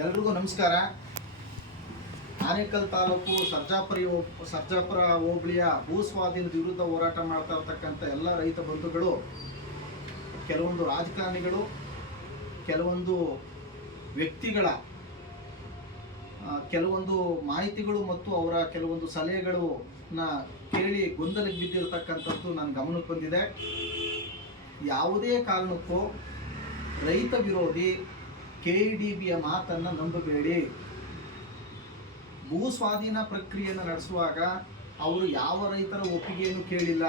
ಎಲ್ರಿಗೂ ನಮಸ್ಕಾರ. ಆನೇಕಲ್ ತಾಲೂಕು ಸರ್ಜಾಪುರ ಹೋಬಳಿಯ ಭೂ ಸ್ವಾಧೀನದ ವಿರುದ್ಧ ಹೋರಾಟ ಮಾಡ್ತಾ ಇರ್ತಕ್ಕಂಥ ಎಲ್ಲ ರೈತ ಬಂಧುಗಳು, ಕೆಲವೊಂದು ರಾಜಕಾರಣಿಗಳು, ಕೆಲವೊಂದು ವ್ಯಕ್ತಿಗಳ ಕೆಲವೊಂದು ಮಾಹಿತಿಗಳು ಮತ್ತು ಅವರ ಕೆಲವೊಂದು ಸಲಹೆಗಳನ್ನ ಕೇಳಿ ಗೊಂದಲಕ್ಕೆ ಬಿದ್ದಿರತಕ್ಕಂಥದ್ದು ನನ್ನ ಗಮನಕ್ಕೆ ಬಂದಿದೆ. ಯಾವುದೇ ಕಾರಣಕ್ಕೂ ರೈತ ವಿರೋಧಿ KEDBಯ ಮಾತನ್ನು ನಂಬಬೇಡಿ. ಭೂ ಸ್ವಾಧೀನ ಪ್ರಕ್ರಿಯೆಯನ್ನು ನಡೆಸುವಾಗ ಅವರು ಯಾವ ರೈತರ ಒಪ್ಪಿಗೆಯನ್ನು ಕೇಳಿಲ್ಲ,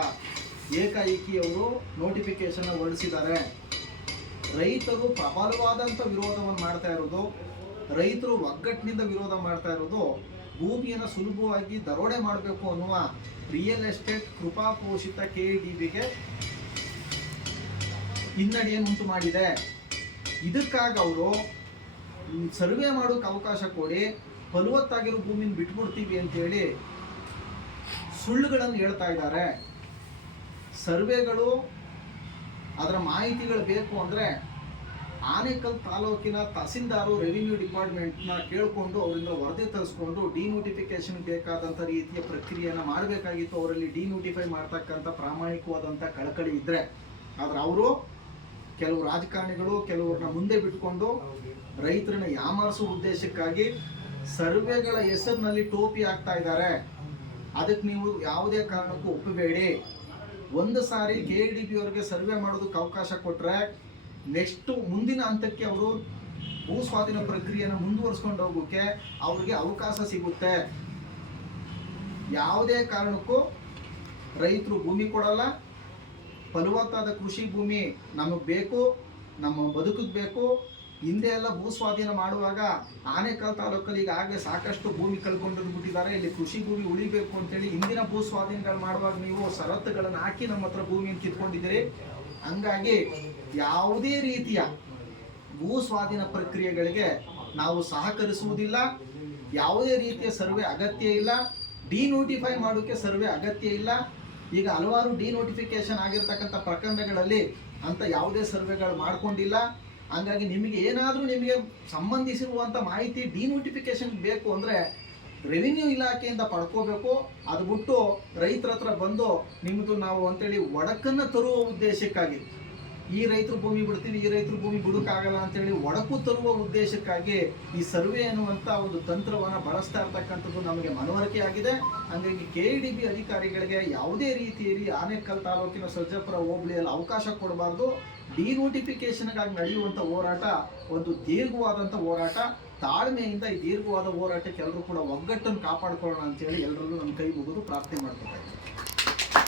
ಏಕಾಏಕಿ ಅವರು ನೋಟಿಫಿಕೇಶನ್ ಹೊರಡಿಸಿದ್ದಾರೆ. ರೈತರು ಪ್ರಬಲವಾದಂಥ ವಿರೋಧವನ್ನು ಮಾಡ್ತಾ ಇರೋದು, ರೈತರು ಒಗ್ಗಟ್ಟಿನಿಂದ ವಿರೋಧ ಮಾಡ್ತಾ ಇರೋದು ಭೂಮಿಯನ್ನು ಸುಲಭವಾಗಿ ದರೋಡೆ ಮಾಡಬೇಕು ಅನ್ನುವ ರಿಯಲ್ ಎಸ್ಟೇಟ್ ಕೃಪಾಪೋಷಿತ KEDBಗೆ ಹಿನ್ನಡೆಯನ್ನು ಉಂಟು ಮಾಡಿದೆ. ಇದಕ್ಕಾಗಿ ಅವರು ಸರ್ವೆ ಮಾಡೋಕೆ ಅವಕಾಶ ಕೊಡಿ, ಫಲವತ್ತಾಗಿರೋ ಭೂಮಿನ ಬಿಟ್ಬಿಡ್ತೀವಿ ಅಂತೇಳಿ ಸುಳ್ಳುಗಳನ್ನು ಹೇಳ್ತಾ ಇದ್ದಾರೆ. ಸರ್ವೆಗಳು, ಅದರ ಮಾಹಿತಿಗಳು ಬೇಕು ಅಂದರೆ ಆನೇಕಲ್ ತಾಲೂಕಿನ ತಹಸೀಲ್ದಾರು ರೆವಿನ್ಯೂ ಡಿಪಾರ್ಟ್ಮೆಂಟ್ನ ಕೇಳಿಕೊಂಡು ಅವರಿಂದ ವರದಿ ತರಿಸ್ಕೊಂಡು ಡಿನೋಟಿಫಿಕೇಶನ್ ಬೇಕಾದಂಥ ರೀತಿಯ ಪ್ರಕ್ರಿಯೆಯನ್ನು ಮಾಡಬೇಕಾಗಿತ್ತು. ಅವರಲ್ಲಿ ಡಿನೋಟಿಫೈ ಮಾಡ್ತಕ್ಕಂಥ ಪ್ರಾಮಾಣಿಕವಾದಂಥ ಕಳಕಳಿ ಇದ್ದರೆ. ಆದರೆ ಅವರು ಕೆಲವು ರಾಜಕಾರಣಿಗಳು ಕೆಲವ್ರನ್ನ ಮುಂದೆ ಬಿಟ್ಕೊಂಡು ರೈತರನ್ನ ಯಾಮಾರಿಸುವ ಉದ್ದೇಶಕ್ಕಾಗಿ ಸರ್ವೆಗಳ ಹೆಸರಿನಲ್ಲಿ ಟೋಪಿ ಹಾಕ್ತಾ ಇದ್ದಾರೆ. ಅದಕ್ಕೆ ನೀವು ಯಾವುದೇ ಕಾರಣಕ್ಕೂ ಒಪ್ಪಬೇಡಿ. ಒಂದು ಸಾರಿ KEDBಯವರಿಗೆ ಸರ್ವೆ ಮಾಡೋದಕ್ಕೆ ಅವಕಾಶ ಕೊಟ್ಟರೆ ನೆಕ್ಸ್ಟ್ ಮುಂದಿನ ಹಂತಕ್ಕೆ ಅವರು ಭೂ ಸ್ವಾಧೀನ ಪ್ರಕ್ರಿಯೆಯನ್ನು ಮುಂದುವರಿಸ್ಕೊಂಡು ಹೋಗೋಕ್ಕೆ ಅವ್ರಿಗೆ ಅವಕಾಶ ಸಿಗುತ್ತೆ. ಯಾವುದೇ ಕಾರಣಕ್ಕೂ ರೈತರು ಭೂಮಿ ಕೊಡಲ್ಲ. ಫಲವತ್ತಾದ ಕೃಷಿ ಭೂಮಿ ನಮಗೆ ಬೇಕು, ನಮ್ಮ ಬದುಕಿಗೆ ಬೇಕು. ಹಿಂದೆ ಎಲ್ಲ ಭೂ ಸ್ವಾಧೀನ ಮಾಡುವಾಗ ಆನೇಕಲ್ ತಾಲೂಕಲ್ಲಿ ಈಗಾಗಲೇ ಸಾಕಷ್ಟು ಭೂಮಿ ಕಳ್ಕೊಂಡಿರ್ಬಿಟ್ಟಿದ್ದಾರೆ. ಇಲ್ಲಿ ಕೃಷಿ ಭೂಮಿ ಉಳಿಬೇಕು ಅಂತೇಳಿ ಹಿಂದಿನ ಭೂ ಸ್ವಾಧೀನಗಳು ಮಾಡುವಾಗ ನೀವು ಷರತ್ತುಗಳನ್ನು ಹಾಕಿ ನಮ್ಮ ಹತ್ರ ಭೂಮಿಯನ್ನು ಕಿತ್ಕೊಂಡಿದ್ದೀರಿ. ಹಂಗಾಗಿ ಯಾವುದೇ ರೀತಿಯ ಭೂ ಸ್ವಾಧೀನ ಪ್ರಕ್ರಿಯೆಗಳಿಗೆ ನಾವು ಸಹಕರಿಸುವುದಿಲ್ಲ. ಯಾವುದೇ ರೀತಿಯ ಸರ್ವೆ ಅಗತ್ಯ ಇಲ್ಲ. ಡಿನೋಟಿಫೈ ಮಾಡೋಕ್ಕೆ ಸರ್ವೆ ಅಗತ್ಯ ಇಲ್ಲ. ಈಗ ಹಲವಾರು ಡಿನೋಟಿಫಿಕೇಶನ್ ಆಗಿರ್ತಕ್ಕಂಥ ಪ್ರಕರಣಗಳಲ್ಲಿ ಅಂತ ಯಾವುದೇ ಸರ್ವೆಗಳು ಮಾಡ್ಕೊಂಡಿಲ್ಲ. ಹಂಗಾಗಿ ನಿಮಗೆ ಏನಾದರೂ ನಿಮಗೆ ಸಂಬಂಧಿಸಿರುವಂಥ ಮಾಹಿತಿ ಡಿನೋಟಿಫಿಕೇಶನ್ ಬೇಕು ಅಂದರೆ ರೆವಿನ್ಯೂ ಇಲಾಖೆಯಿಂದ ಪಡ್ಕೋಬೇಕು. ಅದು ಬಿಟ್ಟು ರೈತರ ಹತ್ರ ಬಂದು ನಿಮ್ಮದು ನಾವು ಅಂತೇಳಿ ಒಡಕನ್ನು ತರುವ ಉದ್ದೇಶಕ್ಕಾಗಿ ಈ ರೈತರು ಭೂಮಿ ಬಿಡ್ತೀವಿ, ಈ ರೈತರು ಭೂಮಿ ಬಿಡೋಕ್ಕಾಗಲ್ಲ ಅಂತೇಳಿ ಒಡಕು ತರುವ ಉದ್ದೇಶಕ್ಕಾಗಿ ಈ ಸರ್ವೆ ಅನ್ನುವಂಥ ಒಂದು ತಂತ್ರವನ್ನು ಬಳಸ್ತಾ ಇರ್ತಕ್ಕಂಥದ್ದು ನಮಗೆ ಮನವರಿಕೆ ಆಗಿದೆ. ಹಾಗಾಗಿ KEDB ಅಧಿಕಾರಿಗಳಿಗೆ ಯಾವುದೇ ರೀತಿಯಲ್ಲಿ ಆನೇಕಲ್ ತಾಲೂಕಿನ ಸರ್ಜಾಪುರ ಹೋಬಳಿಯಲ್ಲಿ ಅವಕಾಶ ಕೊಡಬಾರ್ದು. ಡಿನೋಟಿಫಿಕೇಶನ್ಗಾಗಿ ನಡೆಯುವಂಥ ಹೋರಾಟ ಒಂದು ದೀರ್ಘವಾದಂಥ ಹೋರಾಟ. ತಾಳ್ಮೆಯಿಂದ ಈ ದೀರ್ಘವಾದ ಹೋರಾಟಕ್ಕೆ ಎಲ್ಲರೂ ಕೂಡ ಒಗ್ಗಟ್ಟನ್ನು ಕಾಪಾಡ್ಕೊಳ್ಳೋಣ ಅಂತೇಳಿ ಎಲ್ಲರಲ್ಲೂ ನಮ್ಮ ಕೈ ಮುಗಿದು ಪ್ರಾರ್ಥನೆ ಮಾಡ್ಕೊತಾ ಇದ್ದೀವಿ.